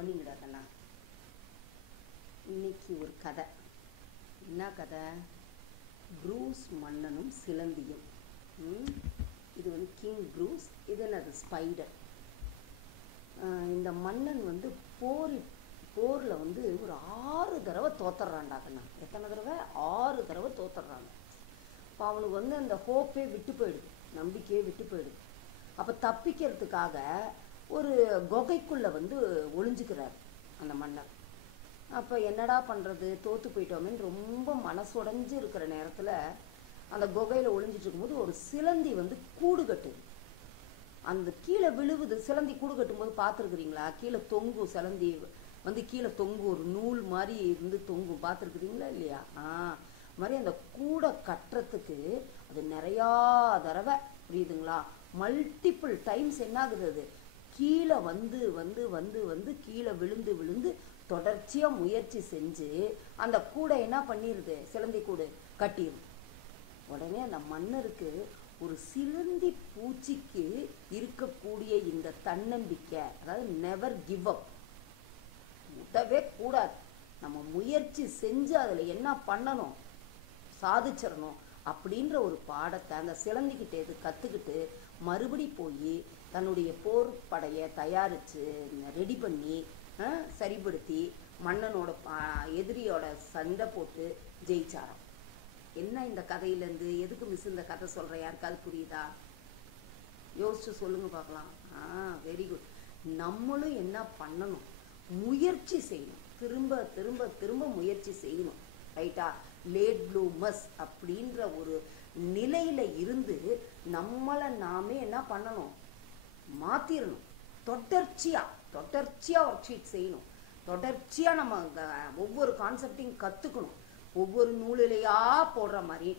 கவனிங்கடா கண்ணா. இன்னைக்கு ஒரு கதை. என்ன கதை? ப்ரூஸ் மன்னனும் சிலந்தியும். இது வந்து கிங் ப்ரூஸ், இது என்னது ஸ்பைடர். இந்த மன்னன் வந்து போரில் வந்து ஒரு 6 தடவை தோத்துறான்டா கண்ணா. எத்தனை தடவை? 6 தடவை தோத்துறாங்க. இப்போ அவனுக்கு வந்து அந்த ஹோப்பே விட்டு போயிடுது, நம்பிக்கையே விட்டு போயிடுது. அப்போ தப்பிக்கிறதுக்காக ஒரு குகைக்குள்ளே வந்து ஒளிஞ்சுக்கிறார் அந்த மன்னர். அப்போ என்னடா பண்ணுறது, தோற்று போயிட்டோமேன்னு ரொம்ப மனசுடைஞ்சு இருக்கிற நேரத்தில் அந்த குகையில் ஒளிஞ்சிட்டு இருக்கும்போது ஒரு சிலந்தி வந்து கூடு கட்டுது. அந்த கீழே விழுவுது. சிலந்தி கூடு கட்டும்போது பார்த்துருக்குறீங்களா? கீழே தொங்கும் சிலந்தி வந்து, கீழே தொங்கும், ஒரு நூல் மாதிரி இருந்து தொங்கும். பார்த்துருக்குறீங்களா இல்லையா? மாதிரி அந்த கூடை கட்டுறதுக்கு அது நிறையா தடவை, புரியுதுங்களா, மல்டிபிள் டைம்ஸ் என்ன ஆகுது, அது கீழே வந்து வந்து வந்து வந்து கீழே விழுந்து விழுந்து தொடர்ச்சியாக முயற்சி செஞ்சு அந்த கூடை என்ன பண்ணிடுது, சிலந்தி கூடு கட்டிடுது. உடனே அந்த மன்னருக்கு ஒரு சிலந்தி பூச்சிக்கு இருக்கக்கூடிய இந்த தன்னம்பிக்கை, அதாவது நெவர் கிவ் அப், விடவே கூடாது, நம்ம முயற்சி செஞ்சு அதில் என்ன பண்ணணும், சாதிச்சிடணும் அப்படின்ற ஒரு பாடத்தை அந்த சிலந்திக்கிட்டே கற்றுக்கிட்டு மறுபடி போய் தன்னுடைய போர் படையை தயாரித்து ரெடி பண்ணி சரிப்படுத்தி மன்னனோட எதிரியோட சண்டை போட்டு ஜெயிச்சாராம். என்ன இந்த கதையிலேருந்து எதுக்கு மிஸ் இந்த கதை சொல்கிறேன்? யாருக்காவது புரியுதா? யோசிச்சு சொல்லுங்க பார்க்கலாம். Very good. நம்மளும் என்ன பண்ணணும், முயற்சி செய்யணும், திரும்ப திரும்ப திரும்ப முயற்சி செய்யணும். ரைட்டா? லேட் ப்ளூமர்ஸ் அப்படின்ற ஒரு நிலையில இருந்து நம்மளை நாமே என்ன பண்ணணும், மாத்திரணும். தொடர்ச்சியா ஒர்க் ஷீட் செய்யணும். தொடர்ச்சியா நம்ம ஒவ்வொரு கான்செப்டையும் கத்துக்கணும். ஒவ்வொரு நூலிலையா போடுற மாதிரி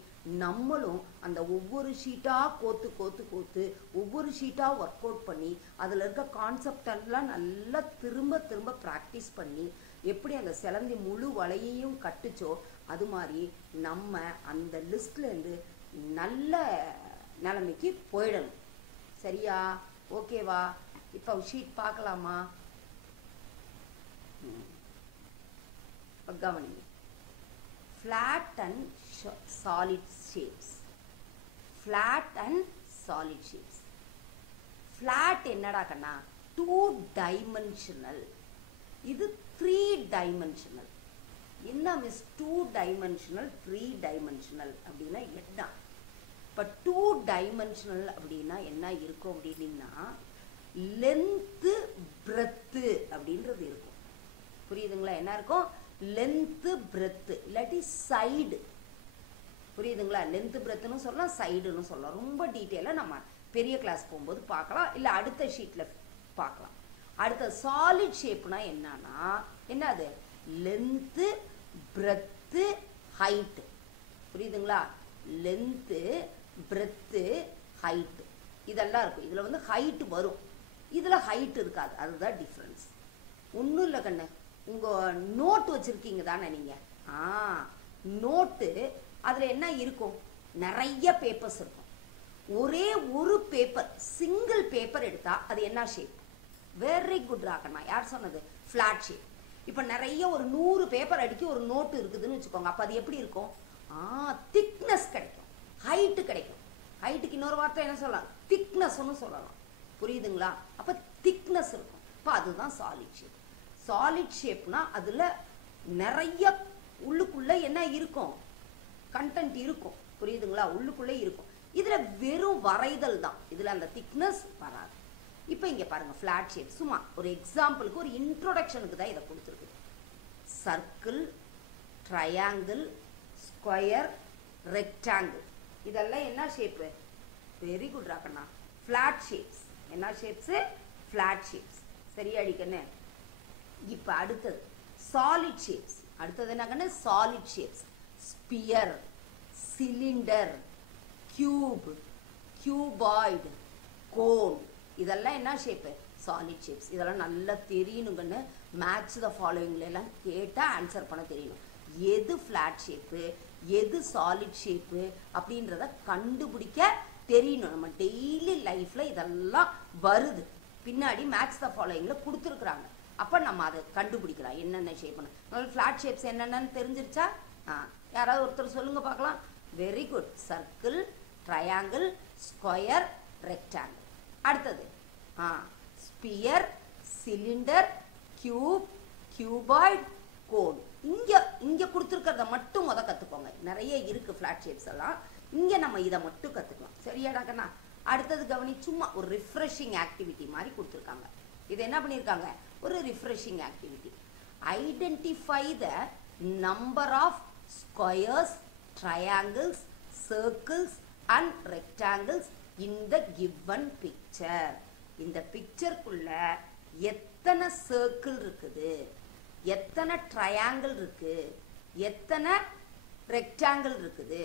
நம்மளும் அந்த ஒவ்வொரு ஷீட்டா கோத்து கோத்து கோத்து ஒவ்வொரு ஷீட்டா ஒர்க் அவுட் பண்ணி அதுல இருக்க கான்செப்ட் எல்லாம் நல்லா திரும்ப திரும்ப ப்ராக்டிஸ் பண்ணி எப்படி அந்த சிலந்தி முழு வலையையும் கட்டுச்சோ அது மாதிரி நம்ம அந்த லிஸ்ட்ல இருந்து நல்ல நிலைமைக்கு போயிடணும். சரியா? ஓகேவா? இப்போ ஷீட் பார்க்கலாமா? கவனிங்க. Flat and solid shapes. Flat and solid shapes. Flat என்னடா கண்ணா? 2 dimensional. இது 3 dimensional. என்ன மிஸ் 2 dimensional 3 dimensional அப்படின்னா என்ன? இப்போ 2 dimensional அப்படின்னா என்ன இருக்கும் அப்படின்னா லென்த்து பிரெத்து அப்படின்றது இருக்கும். புரியுதுங்களா? என்ன இருக்கும்? லென்த்து பிரெத்து இல்லாட்டி சைடு. புரியுதுங்களா? லென்த்து பிரெத்துன்னு சொல்லலாம், சைடுன்னு சொல்லலாம். ரொம்ப டீட்டெயிலாக நம்ம பெரிய கிளாஸ் போகும்போது பார்க்கலாம், இல்லை அடுத்த ஷீட்டில் பார்க்கலாம். அடுத்த சாலிட் ஷேப்னா என்னன்னா என்னது? Length breadth height. புரியுதுங்களா? லென்த்து பிரெத்து ஹைட்டு இதெல்லாம் இருக்கும். இதில் வந்து ஹைட்டு வரும், இதில் ஹைட் இருக்காது. அதுதான் டிஃப்ரென்ஸ். ஒன்றும் இல்லை கண்ணு, உங்கள் நோட்டு வச்சுருக்கீங்க தானே நீங்கள்? நோட்டு அதில் என்ன இருக்கும்? நிறைய பேப்பர்ஸ் இருக்கும். ஒரே ஒரு பேப்பர், சிங்கிள் பேப்பர் எடுத்தால் அது என்ன ஷேப்? Very good ராக்கண்ணா. யார் சொன்னது? Flat shape. இப்போ நிறைய ஒரு 100 பேப்பர் அடிக்கி ஒரு நோட்டு இருக்குதுன்னு வச்சுக்கோங்க. அப்போ அது எப்படி இருக்கும்? திக்னஸ் கிடைக்கும், ஹைட்டு கிடைக்கும். ஹைட்டுக்கு இன்னொரு வார்த்தை என்ன சொல்லலாம்? திக்னஸ்ன்னு சொல்லலாம். புரியுதுங்களா? அப்போ திக்னஸ் இருக்கும். இப்போ அதுதான் சாலிட் ஷேப். சாலிட் ஷேப்னா அதில் நிறைய உள்ளுக்குள்ளே என்ன இருக்கும்? கண்டென்ட் இருக்கும். புரியுதுங்களா? உள்ளுக்குள்ளே இருக்கும். இதில் வெறும் வரைதல் தான், இதில் அந்த திக்னஸ் வராது. இப்போ இங்கே பாருங்கள், ஃப்ளாட் ஷேப். சும்மா ஒரு எக்ஸாம்பிளுக்கு, ஒரு இன்ட்ரோடக்ஷனுக்கு தான் இதை கொடுத்துருக்குது. சர்க்கிள், ட்ரையாங்கிள், ஸ்கொயர், ரெக்டாங்கிள் இதெல்லாம் என்ன ஷேப்பு? வெரி குட் ராக்கண்ணா. Flat shapes. என்ன ஷேப்ஸு? Flat shapes. சரியா அடிக்கண்ணே? இப்போ அடுத்தது சாலிட் ஷேப்ஸ். அடுத்தது என்ன கண்ணு? Solid shapes. Sphere, cylinder, cube, cuboid, cone இதெல்லாம் என்ன ஷேப்பு? Solid shapes. இதெல்லாம் நல்லா தெரியணுங்கன்னு மேட்ச் த ஃபாலோவிங்ல எல்லாம் கேட்டால் ஆன்சர் பண்ண தெரியணும். எது ஃப்ளாட் ஷேப்பு, எது சாலிட் ஷேப்பு அப்படின்றத கண்டுபிடிக்க தெரியணும். நம்ம டெய்லி லைஃப்ல இதெல்லாம் வருது. பின்னாடி மேட்ச் த ஃபாலோவிங்ல கொடுத்துருக்குறாங்க. அப்போ நம்ம அதை கண்டுபிடிக்கலாம் என்னென்ன ஷேப்னு. உங்களுக்கு ஃப்ளாட் ஷேப்ஸ் என்னென்னு தெரிஞ்சிருச்சா? யாராவது ஒருத்தர் சொல்லுங்க பார்க்கலாம். Very good. Circle, triangle, square, rectangle. அடுத்தது sphere, cylinder, cube, cuboid, cone. இங்கே கொடுத்துருக்கிறத மட்டும் கற்றுக்கோங்க. நிறைய இருக்குது ஃப்ளாட் ஷேப்ஸ் எல்லாம். இங்கே நம்ம இதை மட்டும் கற்றுக்கலாம். சரியாடா கண்ணா? அடுத்தது கவனி, சும்மா ஒரு ரிஃப்ரெஷிங் ஆக்டிவிட்டி மாதிரி கொடுத்துருக்காங்க. இது என்ன பண்ணியிருக்காங்க? ஒரு refreshing activity. Identify the number of squares, triangles, circles and rectangles in the given picture. இந்த பிக்சருக்குள்ள எத்தனை சர்க்கிள் இருக்குது, எத்தனை ட்ரையாங்கிள் இருக்கு, எத்தனை ரெக்டாங்கிள் இருக்குது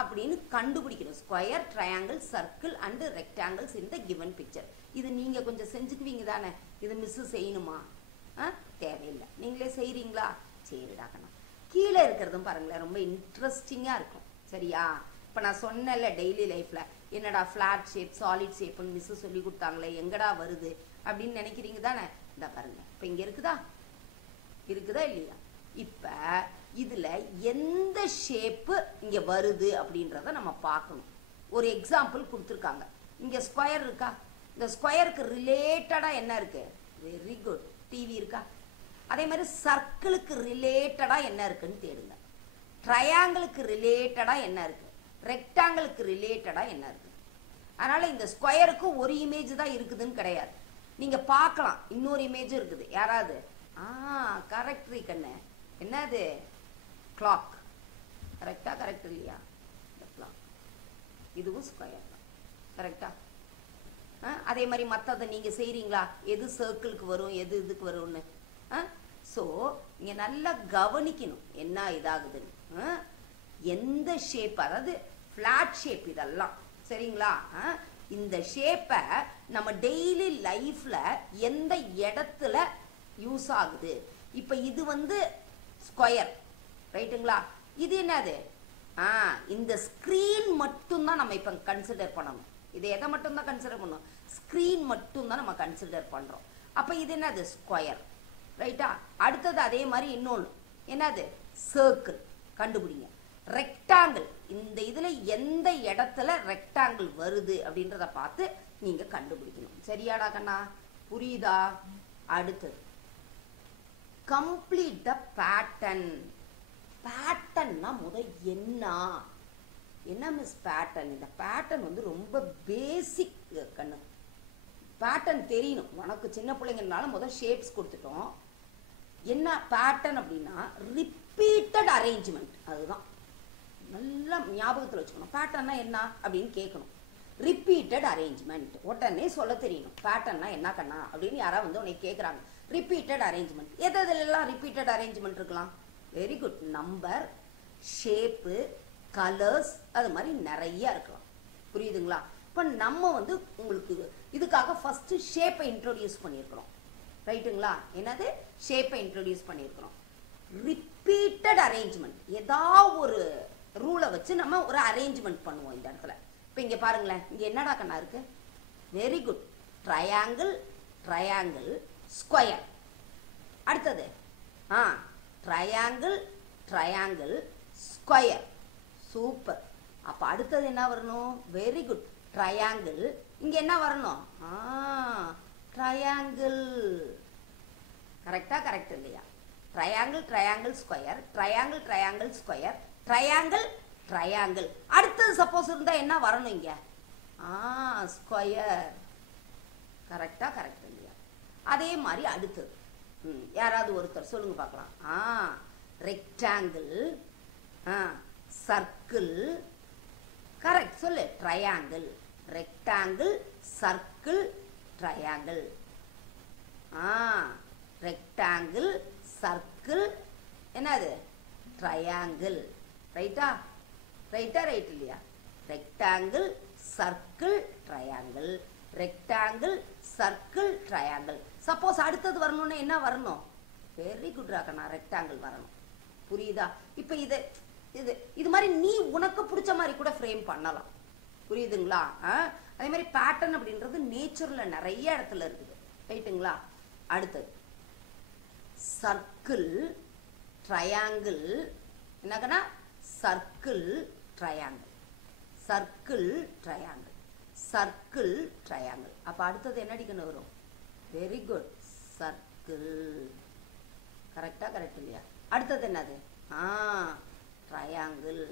அப்படின்னு கண்டுபிடிக்கணும். Square, triangle, circle and rectangles in the given picture. இது நீங்க கொஞ்சம் செஞ்சுக்குவீங்க தானே? இது மிஸ் செய்யணுமா? தேவையில்லை. நீங்களே செய்றீங்களா? சரிடா கண்ணா. கீழே இருக்கிறதும் பாருங்களேன், ரொம்ப இன்ட்ரெஸ்டிங்கா இருக்கும். சரியா? இப்போ நான் சொன்னேன்ல டெய்லி லைஃப்ல என்னடா ஃப்ளாட் ஷேப், சாலிட் ஷேப்னு மிஸ் சொல்லி கொடுத்தாங்களே, எங்கடா வருது அப்படின்னு நினைக்கிறீங்க தானே? இந்த பாருங்க, இப்போ இங்க இருக்குதா இல்லையா? இப்ப இதுல எந்த ஷேப்பு இங்க வருது அப்படின்றத நம்ம பார்க்கணும். ஒரு எக்ஸாம்பிள் கொடுத்துருக்காங்க. இங்க ஸ்கொயர் இருக்கா? இந்த ஸ்கொயருக்கு ரிலேட்டடா என்ன இருக்கு? Very good. டிவி இருக்கா? அதே மாதிரி சர்க்கிளுக்கு ரிலேட்டடா என்ன இருக்குன்னு தேடுங்க. ட்ரையாங்கிளுக்கு ரிலேட்டடா என்ன இருக்கு, ரெக்டாங்கிளுக்கு ரிலேட்டடா என்ன இருக்கு. அதனால இந்த ஸ்கொயருக்கு ஒரு இமேஜ் தான் இருக்குதுன்னு கிடையாது. நீங்க பார்க்கலாம் இன்னொரு இமேஜ் இருக்குது. யாராவது கரெக்ட் கண்ணு. என்னது? கிளாக். கரெக்டா? கரெக்ட் இல்லையா? கிளாக் இதுவும் ஸ்கொயர் தான். கரெக்டா? அதே மாதிரி மற்றதை நீங்க செய்றீங்களா? எது சர்க்கிளுக்கு வரும், எது இதுக்கு வரும்னு. ஸோ இங்க நல்லா கவனிக்கணும் என்ன இதாகுதுன்னு. எந்த ஷேப், அதாவது ஃப்ளாட் ஷேப் இதெல்லாம் சரிங்களா? இந்த ஷேப்பை நம்ம டெய்லி லைஃப்ல எந்த இடத்துல யூஸ் ஆகுது. இப்ப இது வந்து ஸ்கொயர் ரைட்டுங்களா? இது என்னது? இந்த ஸ்கிரீன் மட்டும் தான் நம்ம இப்ப கன்சிடர் பண்ணணும். இது எதை மட்டும் தான் கன்சிடர் பண்ணணும்? ஸ்கிரீன் மட்டும் தான் நம்ம கன்சிடர் பண்றோம். அப்ப இது என்னது? ஸ்கொயர் ரைட்டா? அடுத்தது அதே மாதிரி இன்னொன்று என்னது? சர்க்கிள். கண்டுபிடிங்க. ரெக்டாங்கிள். இந்த இதுல எந்த இடத்துல ரெக்டாங்கிள் வருது அப்படின்றத பார்த்து நீங்க கண்டுபிடிக்கணும். சரியாடா கண்ணா? புரியுதா? அடுத்தது கம்ப்ளீட் த பேட்டர்ன். பேட்டர்ன்னா முதல் என்ன மிஸ் பேட்டர்ன்? இந்த பேட்டர்ன் வந்து ரொம்ப பேசிக் கண்ணு. பேட்டர்ன் தெரியணும் உனக்கு. சின்ன பிள்ளைங்கனால முதல் ஷேப்ஸ் கொடுத்துட்டோம். என்ன பேட்டர்ன் அப்படின்னா ரிப்பீட்டட் அரேஞ்ச்மெண்ட். அதுதான் நல்லா ஞாபகத்தில் வச்சுக்கணும். பேட்டர்னா என்ன அப்படின்னு கேட்கணும். ரிப்பீட்டட் அரேஞ்ச்மெண்ட் உடனே சொல்ல தெரியணும். பேட்டர்னா என்ன கண்ணா அப்படின்னு யாராவது வந்து உனக்கு கேட்குறாங்க. ரிப்பீட்டட் அரேஞ்ச்மெண்ட் எதெல்லாம் ரிப்பீட்டட் அரேஞ்ச்மெண்ட் இருக்கலாம்? Very good. Number, shape, colours, அது மாதிரி நிறைய இருக்கலாம். புரியுதுங்களா? இப்போ நம்ம வந்து உங்களுக்கு இதுக்காக ஃபர்ஸ்ட் ஷேப்பை இன்ட்ரோடியூஸ் பண்ணியிருக்கிறோம். ரைட்டுங்களா? என்னது? ஷேப்பை இன்ட்ரோடியூஸ் பண்ணியிருக்கிறோம். ரிப்பீட்டட் அரேஞ்ச்மெண்ட் ஏதாவது ஒரு ரூலை வச்சு நம்ம ஒரு அரேஞ்ச்மெண்ட் பண்ணுவோம் இந்த இடத்துல. இப்போ இங்கே பாருங்களேன், இங்கே என்னடா கண்ணா இருக்கு? Very good. Triangle, triangle, square. அடுத்தது ட்ரையாங்கிள், ட்ரையாங்கிள், ஸ்கொயர். சூப்பர். அப்ப அடுத்தது என்ன வரணும்? Very good. ட்ரையாங்கிள். இங்க என்ன வரணும்? ட்ரையாங்கிள். கரெக்டா? கரெக்ட் இல்லையா? Triangle, triangle, square, triangle, triangle, square, triangle, triangle. அடுத்தது சப்போஸ் இருந்தா என்ன வரணும் இங்க? ஸ்கொயர். கரெக்டா? கரெக்ட் இல்லையா? அதே மாதிரி அடுத்தது யாராவது ஒருத்தர் சொல்லுங்க பார்க்கலாம். Rectangle, circle. கரெக்ட் சொல்லு. Triangle, rectangle, circle, triangle. Rectangle, circle, என்னது? ட்ரையாங்கிள். ரைட்டா? ரைட்டா? ரைட் இல்லையா? Rectangle, circle, triangle, rectangle, circle, triangle. Suppose அடுத்தது வரணும்னா என்ன வரணும்? வெரி குட் ராக்கண்ணா, ரெக்டாங்கிள் வரணும். புரியுதா? இப்போ இது மாதிரி நீ உனக்கு பிடிச்ச மாதிரி கூட ஃப்ரேம் பண்ணலாம். புரியுதுங்களா? அதே மாதிரி பேட்டர்ன் அப்படின்றது நேச்சர்ல நிறைய இடத்துல இருக்குது. ரைட்டுங்களா? அடுத்தது சர்க்கிள் ட்ரையாங்கிள் என்னக்கன்னா circle triangle circle triangle circle triangle. அப்போ அடுத்தது என்னடிக்கணும் வரும்? Very good, circle. கரெக்டா? கரெக்ட் இல்லையா? அடுத்தது என்னது? ட்ரையாங்கிள்.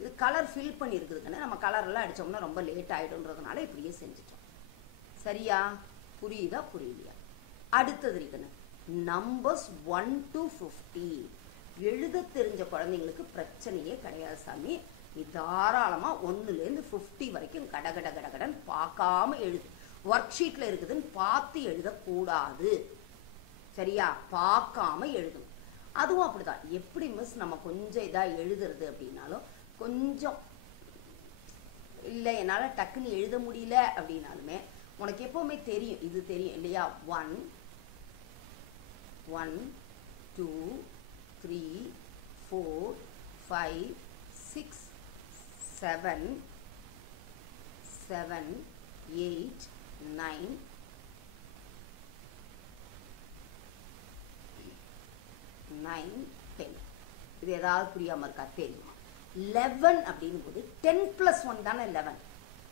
இது கலர் ஃபில் பண்ணியிருக்குதுக்குன்னு நம்ம கலரெல்லாம் அடித்தோம்னா ரொம்ப லேட் ஆகிடும்ன்றதுனால இப்படியே செஞ்சுட்டோம். சரியா? புரியுதா புரியலையா? அடுத்தது இருக்குன்னு நம்பர்ஸ் 1 to 50 எழுத தெரிஞ்ச குழந்தைங்களுக்கு பிரச்சனையே கிடையாது சாமி. நீ தாராளமாக 1லேருந்து 50 வரைக்கும் கடகடன் பார்க்காம எழுது. ஒர்க் ஷீட்டில் இருக்குதுன்னு பார்த்து எழுதக்கூடாது. சரியா? பார்க்காம எழுதணும். அதுவும் அப்படிதான். எப்படி மிஸ் நம்ம கொஞ்சம் இதாக எழுதுறது அப்படின்னாலும் கொஞ்சம் இல்லை என்னால் டக்குன்னு எழுத முடியல அப்படின்னாலுமே உனக்கு எப்போவுமே தெரியும், இது தெரியும் இல்லையா? 1 1 2 3 4 5 6 7 7 8 9 9 10. இது ஏதாவது புரியாமல் இருக்கா? தெரியுமா? 11 அப்படின் போது 10 + 1 தானே 11.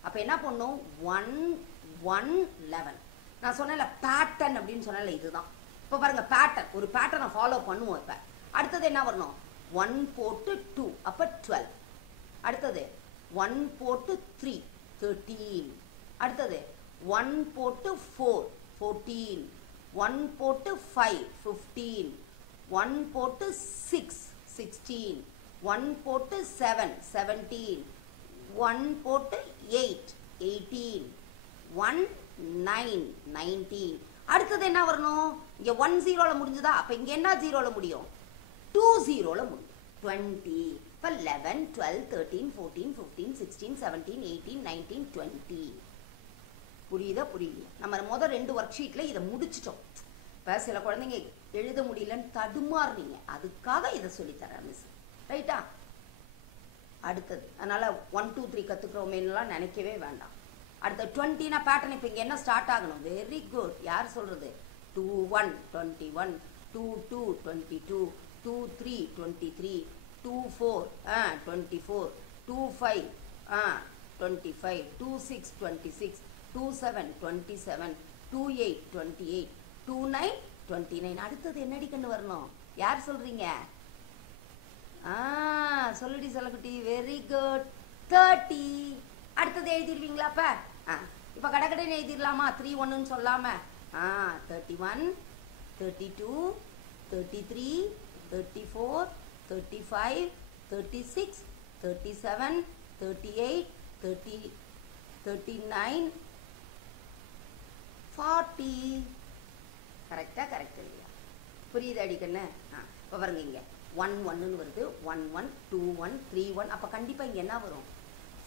அப்போ என்ன பண்ணும்? 1 1 11. நான் சொன்னேன்ல பேட்டர்ன் அப்படின்னு சொன்னேன்ல, இதுதான். இப்போ பாருங்க, பேட்டர்ன், ஒரு பேட்டர்னை ஃபாலோ பண்ணுவோம். இப்போ அடுத்தது என்ன வரணும்? 1 போட்டு 2 அப்போ 12. அடுத்தது 1 போட்டு 3 13. அடுத்தது 1 போட்டு 4 14. 1 போட்டு 5 15. 1 போட்டு 6 16. 1 போட்டு 7 17. 1 போட்டு 8 18. 1 9 19. அடுத்தது என்ன வரணும்? இங்க 1 0ல முடிஞ்சதா? அப்ப இங்க என்ன 0ல முடியும்? 2 0ல முடியும். 20. இப்ப 11 12 13 14 15 16 17 18 19 20. புரியுதா புரியலையா? நம்ம முதல் 2 ஒர்க் ஷீட்ல இதை முடிச்சிட்டோம். இப்போ சில குழந்தைங்க எழுத முடியலன்னு தடுமாறுறீங்க, அதுக்காக இதை சொல்லித்தரேன் மிஸ். ரைட்டா? அடுத்தது அதனால 1 2 3 கற்றுக்கிறோமேலாம் நினைக்கவே வேண்டாம். அடுத்த 20னா பேட்டர்ன். இப்போ இங்கே என்ன ஸ்டார்ட் ஆகணும்? Very good. யார் சொல்றது? 2 1 21 2 2 22 2 3 23 2 4 24 2 5 25 2 6 26 2 7 27 2 8 28 2 9 29. அடுத்தது என்னடி கண்டு வரணும்? யார் சொல்றீங்க? சொல்லுடி சொல்லக்குட்டி. Very good, 30. அடுத்தது எழுதிடுவீங்களா? இப்போ கடகடன்னு எழுதிடலாமா? 3 1ன்னு சொல்லாம 31 32 33 34 35 36 37 38 30 39 40. கரெக்டா? கரெக்ட் இல்லையா? புரியுது அடிக்கண்ணு? இப்போ பாருங்க, இங்கே 1 1ன்னு வருது. 1 1 2 1 3 1. அப்போ கண்டிப்பாக இங்கே என்ன வரும்?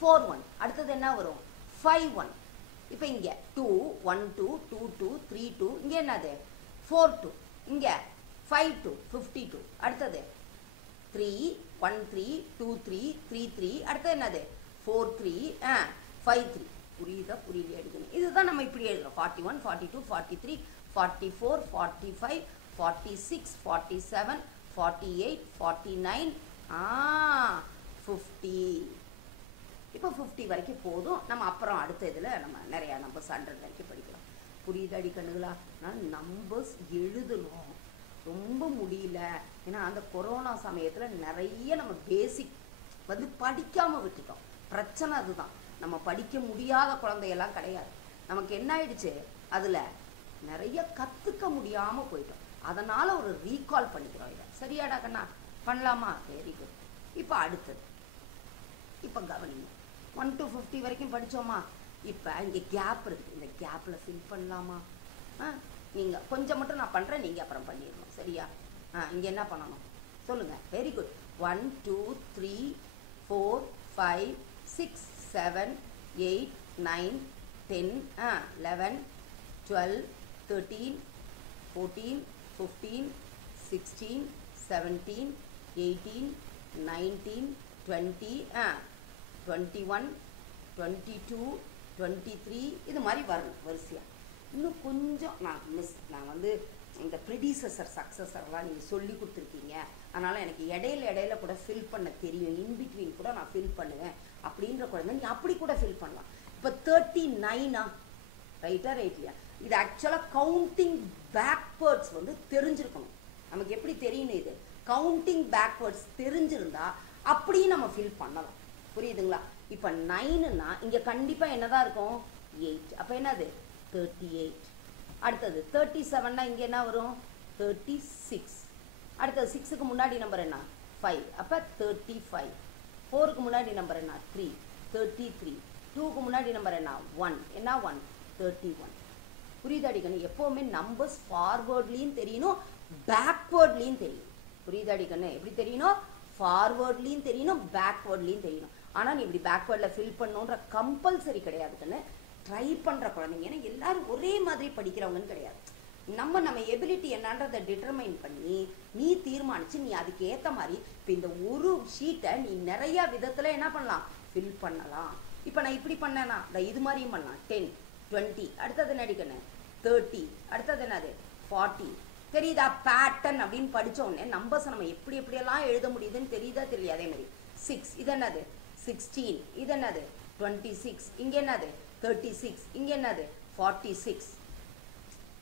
4 1. அடுத்தது என்ன வரும்? 5 1. இப்போ இங்கே 2 1 2 2 2 3 2. இங்கே என்னது? 4 2. இங்கே 5 2 52. அடுத்தது 3 1 3 2 3 3 3. அடுத்தது என்னது? 4 3 5 3. புரியுதா புரியலையா எடுக்கணும்? இதுதான் நம்ம இப்படி எழுதுறோம். 41 42 43 44 45 46 47 48 49 50. இப்போ 50 வரைக்கும் போதும். நம்ம அப்புறம் அடுத்த இதில் நம்ம நிறையா நம்பர்ஸ் 100 வரைக்கும் படிக்கலாம். புரியுது அடிக்கணுங்களா? நான் நம்பர்ஸ் எழுதணும், ரொம்ப முடியல. ஏன்னா அந்த கொரோனா சமயத்தில் நிறைய நம்ம பேசிக் படிக்காமல் விட்டுட்டோம். பிரச்சனை அதுதான். நம்ம படிக்க முடியாத குழந்தையெல்லாம் கிடையாது. நமக்கு என்ன ஆயிடுச்சு? அதில் நிறைய கற்றுக்க முடியாமல் போயிட்டோம். அதனால் ஒரு ரீகால் பண்ணிக்கிறோம். இதை சரியாடா கண்ணா? பண்ணலாமா? Very good. இப்போ அடுத்தது, இப்போ கவனிங்க. 1 to 50 வரைக்கும் படித்தோமா? இப்போ இங்கே கேப் இருக்குது. இந்த கேப்பில் ஃபில் பண்ணலாமா? நீங்கள் கொஞ்சம் மட்டும் நான் பண்ணுறேன், நீங்கள் அப்புறம் பண்ணிடணும். சரியா? இங்கே என்ன பண்ணணும் சொல்லுங்கள். Very good. 1 2 3 4 5 6 7 8 9 10 11 12 13 14 15 16 17 18 19 20 21 22 23. இது மாதிரி வரணும் வரிசையாக. இன்னும் கொஞ்சம் நான் வந்து இந்த ப்ரிடிசஸர் சக்ஸஸர்லாம் நீங்கள் சொல்லி கொடுத்துருக்கீங்க, அதனால் எனக்கு இடையில கூட ஃபில் பண்ண தெரியும், இன்பிட்வீன் கூட நான் ஃபில் பண்ணுவேன் அப்படின்ற குழந்தை நீ அப்படி கூட ஃபில் பண்ணலாம். இப்போ 39 ரைட்டா ரைட்லையா? இது ஆக்சுவலாக கவுண்டிங் பேக்வேர்ட்ஸ் வந்து தெரிஞ்சிருக்கணும். நமக்கு எப்படி தெரியணும்? இது கவுண்டிங் பேக்வேர்ட்ஸ் தெரிஞ்சிருந்தா அப்படியும் நம்ம ஃபில் பண்ணலாம். புரியுதுங்களா? இப்போ 9ன்னா இங்கே கண்டிப்பாக என்னதான் இருக்கும்? 8. அப்போ என்னது? 38. அடுத்தது 37னா இங்கே என்ன வரும்? 36. அடுத்தது 6க்கு முன்னாடி நம்பர் என்ன? 5. அப்போ 35. 4க்கு முன்னாடி நம்பர் என்ன? 3. 33. 2க்கு முன்னாடி நம்பர் என்ன? 1. என்ன 1? 31. புரியுதாடி கண்ணு? எப்போவுமே நம்பர்ஸ் ஃபார்வேர்ட்லேயும் தெரியணும், பேக்வேர்ட்லேயும் தெரியணும். புரியுதாடி கண்ணு? எப்படி தெரியணும்? ஃபார்வேர்ட்லேயும் தெரியணும், பேக்வேர்ட்லேயும் தெரியணும். ஆனால் நீ இப்படி பேக்வேர்டில் ஃபில் பண்ணணுன்ற கம்பல்சரி கிடையாது கண்ணு. ட்ரை பண்ணுற குழந்தைங்க, ஏன்னா எல்லாரும் ஒரே மாதிரி படிக்கிறவங்கன்னு கிடையாது. நம்ம எபிலிட்டி என்னன்றதை டிட்டர்மைன் பண்ணி நீ தீர்மானித்து நீ அதுக்கு ஏற்ற மாதிரி இப்போ இந்த ஒரு ஷீட்டை நீ நிறையா விதத்தில் என்ன பண்ணலாம்? ஃபில் பண்ணலாம். இப்போ நான் இப்படி பண்ணேன்னா இது மாதிரியும் பண்ணலாம். 10, 20, அடுத்தது நடிக்கணும் 30, அடுத்தது என்னது 40. தெரியுதா? பேட்டர்ன் அப்படின்னு படித்த உடனே நம்பர்ஸை நம்ம எப்படியெல்லாம் எழுத முடியுதுன்னு தெரியுதா தெரியாது? அதே மாதிரி 6, இது என்னது 16, இது என்னது 26, இங்கே என்னது 36, இங்கே என்னது 46.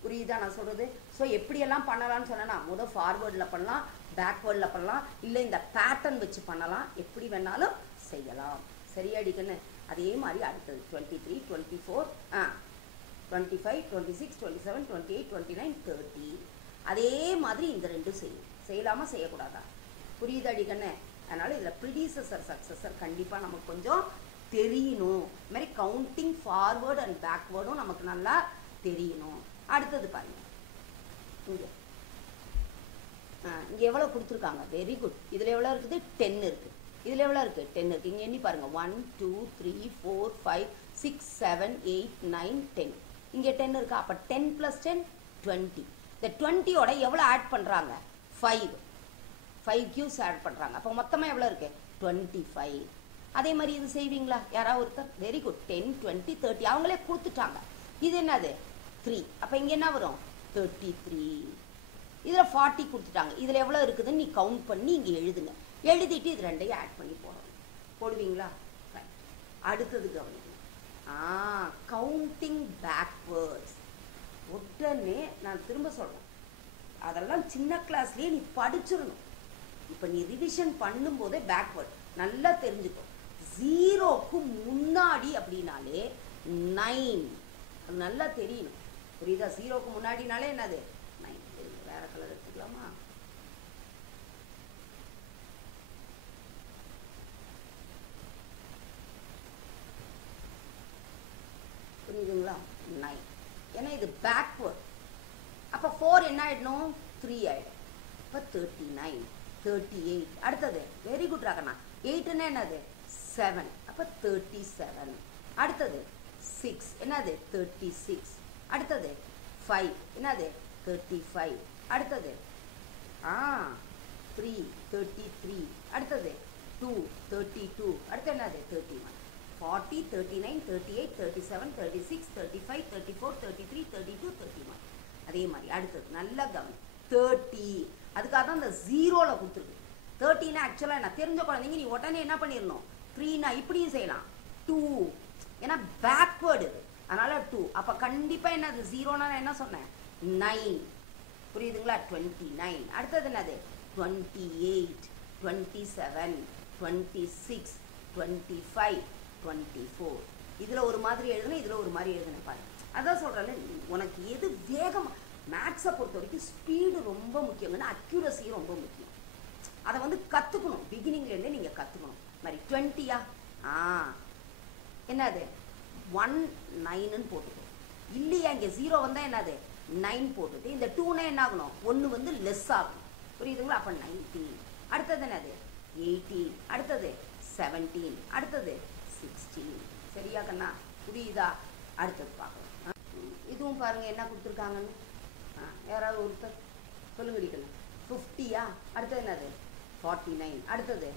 புரியுதா நான் சொல்கிறது? ஸோ எப்படியெல்லாம் பண்ணலாம்னு சொன்னேன்னா முதல் ஃபார்வேர்டில் பண்ணலாம், பேக்வேர்டில் பண்ணலாம், இல்லை இந்த பேட்டர்ன் வச்சு பண்ணலாம், எப்படி வேணாலும் செய்யலாம். சரியாடிக்கன்னு? அதே மாதிரி அடுத்தது 23, 24, 25, 26, 27, 28, 29, 30. அதே மாதிரி இந்த ரெண்டும் செய்யலாமா செய்யக்கூடாதா? புரியுதாடி கண்ணு? அதனால் இதில் ப்ரிடிசஸர் சக்ஸஸர் கண்டிப்பாக நமக்கு கொஞ்சம் தெரியணும். இது மாதிரி கவுண்டிங் ஃபார்வேர்டு அண்ட் பேக்வேர்டும் நமக்கு நல்லா தெரியணும். அடுத்தது பாருங்க, இங்கே எவ்வளோ கொடுத்துருக்காங்க? Very good. இதில் எவ்வளோ இருக்குது? 10 இருக்குது. இதில் எவ்வளோ இருக்குது? 10 இருக்குது. இங்கே எண்ணி பாருங்கள். 1, 2, 3, 4, 5, 6, 7, 8, 9, 10. இங்கே 10 இருக்கா? அப்போ 10 + 10 20. இந்த 20யோட எவ்வளோ ஆட் பண்ணுறாங்க? 5 கியூஸ் ஆட் பண்ணுறாங்க. அப்போ மொத்தமாக எவ்வளோ இருக்குது? 25. அதே மாதிரி இது செய்வீங்களா யாராவது ஒருத்தர்? Very good. 10, 20, 30 அவங்களே கொடுத்துட்டாங்க. இது என்னது? 3. அப்போ இங்கே என்ன வரும்? 33. இதில் 40 கொடுத்துட்டாங்க. இதில் எவ்வளோ இருக்குதுன்னு நீ கவுண்ட் பண்ணி இங்கே எழுதுங்க. எழுதிட்டு இது ரெண்டையும் ஆட் பண்ணி போடுவீங்களா? அடுத்தது கவனிங்க. Counting backwards. உடனே நான் திரும்ப சொல்கிறேன், அதெல்லாம் சின்ன கிளாஸ்லேயே நீ படிச்சிடணும். இப்போ நீ ரிவிஷன் பண்ணும்போதே பேக்வேர்ட் நல்லா தெரிஞ்சுக்கோ. 0க்கு முன்னாடி அப்படின்னாலே 9 அது நல்லா தெரியணும். புரியுதா? 0க்கு முன்னாடினாலே என்னது? 9. வேற கலர் எடுத்துக்கலாமா? புரியுதுங்களா? 9. ஏன்னா இது பேக்வேர்ட். அப்போ 4 என்ன ஆகிடணும்? 3 ஆகிடும். இப்போ 39, 38. அடுத்தது வெரி குட் ராகண்ணா. 8ன்னா என்னது? 7. அப்போ 37. அடுத்தது 6 என்னது? 36. அடுத்தது 5 என்னது? 35. அடுத்தது 3, 33. அடுத்தது 2, 32. அடுத்து என்னது? 31. 40, 39, 38, 37, 36, 35, 34, 33, 32, 31. அதே மாதிரி அடுத்தது நல்லா கவனி. 30. அதுக்காக தான் இந்த 0ல் கொடுத்துருக்கு. 30னா ஆக்சுவலாக என்ன தெரிஞ்ச குழந்தைங்க நீ உடனே என்ன பண்ணிடணும்? 3னா இப்படியும் செய்யலாம். 2 ஏன்னா பேக்வேர்டு இது, அதனால 2. அப்போ கண்டிப்பாக என்னது? 0னா நான் என்ன சொன்னேன்? 9. புரியுதுங்களா? 29. அடுத்தது என்னது? 28, 27, 26, 25, 24. இதில் ஒரு மாதிரி எழுதுனா இதில் ஒரு மாதிரி எழுதுன பாரு. அதான் சொல்கிறேன், உனக்கு எது வேகமாக மேக்ஸை பொறுத்த வரைக்கும் ஸ்பீடு ரொம்ப முக்கியங்கன்னா அக்யூரசி ரொம்ப முக்கியம். அதை வந்து கற்றுக்கணும். பிகினிங்லேருந்தே நீங்கள் கற்றுக்கணும். மாதிரி 20யா? என்னது? 1, 9ன்னு போட்டுக்கோ. இல்லையா இங்கே 0 வந்தால் என்னது? 9 போட்டுட்டு இந்த 2னா என்ன ஆகணும்? 1 வந்து லெஸ் ஆகணும். புரியுதுங்களா? அப்போ 19. அடுத்தது என்னது? 18. அடுத்தது 17. அடுத்தது 16. சரியா கண்ணா? புரியுதா? அடுத்தது பார்க்கலாம். இதுவும் பாருங்கள் என்ன கொடுத்துருக்காங்கன்னு. யாராவது ஒருத்தர் சொல்லுங்கடி கண்ணா. 50யா? அடுத்தது என்னது? 49. அடுத்தது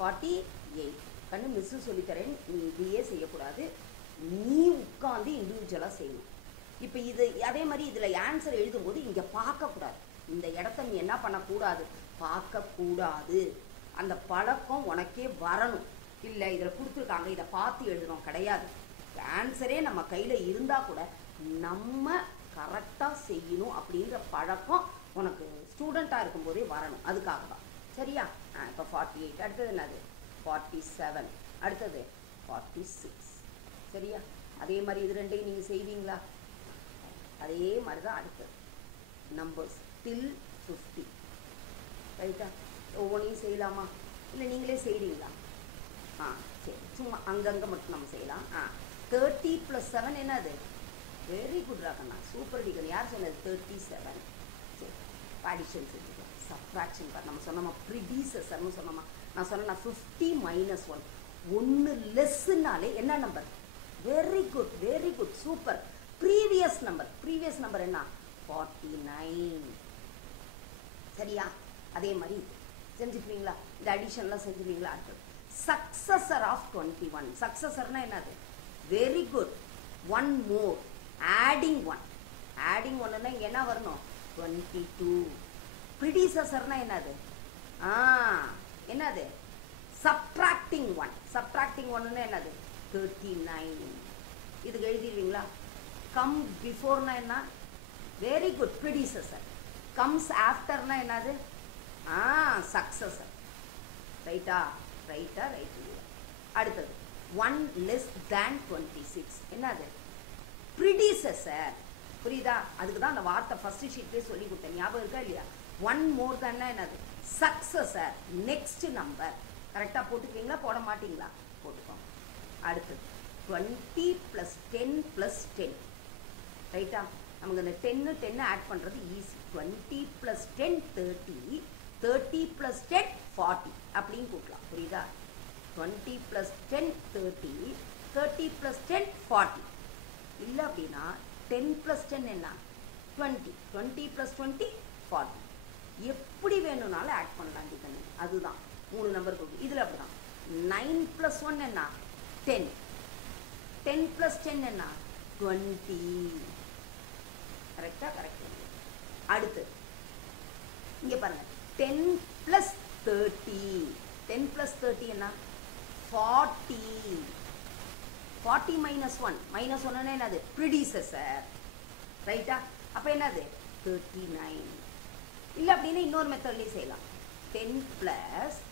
48. கண்ணு மிஸ்ஸு சொல்லித்தரேன், நீ இதையே செய்யக்கூடாது. நீ உட்காந்து இண்டிவிஜுவலாக செய்யணும். இப்போ இது அதே மாதிரி இதில் ஆன்சர் எழுதும்போது இங்கே பார்க்கக்கூடாது. இந்த இடத்த நீ என்ன பண்ணக்கூடாது, பார்க்கக்கூடாது. அந்த பழக்கம் உனக்கே வரணும். இல்லை இதில் கொடுத்துருக்காங்க இதை பார்த்து எழுதுறோம் கிடையாது. ஆன்சரே நம்ம கையில் இருந்தால் கூட நம்ம கரெக்டாக செய்யணும் அப்படின்ற பழக்கம் உனக்கு ஸ்டூடெண்ட்டாக இருக்கும்போதே வரணும். அதுக்காக தான். சரியா? இப்போ 48, அடுத்தது என்னது 47, அடுத்தது 46. சரியா? அதே மாதிரி இது ரெண்டையும் நீங்கள் செய்வீங்களா? அதே மாதிரி தான் அடுத்தது நம்பர்ஸ் till 50. ரைட்டா? ஒவ்வொன்றையும் செய்யலாமா, இல்லை நீங்களே செய்கிறீங்களா? சரி, சும்மா அங்கங்கே மட்டும் நம்ம செய்யலாம். 30 + 7 என்னது? வெரி குட் ராகண்ணா, சூப்பர் டிகன். யார் சொன்னது 37? சரி, அடிஷன் செஞ்சுக்கலாம். சப்ராக்ஷன் பார் நம்ம சொன்னோமா, ப்ரிடிசஸர்னு சொன்னோமா. நான் சொன்னேன் 50 - 1 ஒன்று லெஸ்ஸுனாலே என்ன number? Very good, very good, super. Previous number என்ன? 49. சரியா? அதே மாதிரி செஞ்சுக்குவீங்களா? இந்த அடிஷன்லாம் செஞ்சுக்குவீங்களா? அடுத்தது சக்சஸர் ஆஃப் 21. சக்சஸர்னா என்னது? Very good, one more, adding one. ஆடிங் ஒன்னுன்னா இங்கே என்ன வரணும்? 22. ப்ரிடிசஸர்னா என்னது? என்னது? Subtracting one. சப்ட்ராக்டிங் ஒன்னுன்னா என்னது? 39. இதுக்கு எழுதிடுவீங்களா? கம் பிஃபோர்னா என்ன? Very good, predecessor. கம்ஸ் ஆஃப்டர்னா என்னது? சக்சஸர். ரைட்டா? ரைட்டா? ரைட். அடுத்தது 1 less than 26 என்னது? ப்ரிடிசஸர். புரியுதா? அதுக்கு தான் அந்த வார்த்தை ஃபர்ஸ்ட் ஷீட்லேயே சொல்லி கொடுத்தேன். ஞாபகம் இருக்கா இல்லையா? 1 more than என்னது? சக்சஸர். Next number. கரெக்டாக போட்டுக்குவீங்களா, போட மாட்டீங்களா? போட்டுக்கோங்க. அடுத்தது 20 + 10 + 10. ரைட்டா? நமக்கு இந்த 10 ஆட் பண்ணுறது ஈஸி. 20 + 10 30, 30 + 10 40 அப்படின்னு கூட்டலாம். புரியுதா? 20 + 10 30, 30 + 10 40. இல்லை அப்படின்னா 10 + 10 என்ன? 20, 20 + 20 40. எப்படி வேணும்னாலும் ஆட் பண்ணலாம் டிகன்னு. அதுதான் 3 நம்பர் கொடுக்கும். இதில் அப்படிதான் 9 + 1 என்ன? 10, 10 + 10 என்ன? 20. கரெக்டா? கரெக்ட். அடுத்து இங்க பாருங்க 10 + 30. 10 + 30 என்ன? 40. 40 - 1. -1 என்னது? ப்ரிடிசஸர். ரைட்டா? அப்ப என்னது? 39. இல்லை அப்படின்னா இன்னொரு மெத்தட்லேயும் செய்யலாம். 10 +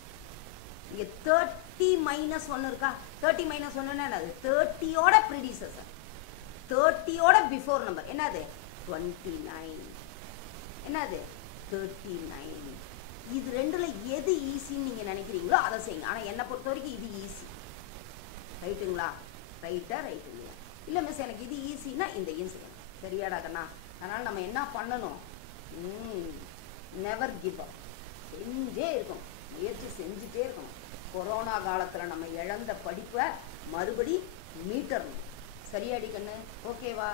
இங்க 30 - 1 இருக்கா? 30 - 1 என்னது? 30யோட ப்ரிடிசஸர், 30யோட பிஃபோர் நம்பர் என்னது? 29. என்னது? 39. இது ரெண்டுல எது ஈஸின்னு நீங்க நினைக்கிறீங்களோ அதை செய்யுங்க. ஆனா என்னை பொறுத்த வரைக்கும் இது ஈஸி. ரைட்டுங்களா? ரைட்டா? ரைட்டு இல்லையா? இல்லை மிஸ் எனக்கு இது ஈஸின்னா இந்த செய்யணும். சரியாடா கண்ணா? அதனால நம்ம என்ன பண்ணணும்? Never give up. செஞ்சே இருக்கணும், முயற்சி செஞ்சுட்டே இருக்கணும். கொரோனா காலத்தில் நம்ம இழந்த படிப்பை மறுபடி மீட்டரணும். சரியாடி கண்ணு? ஓகேவா?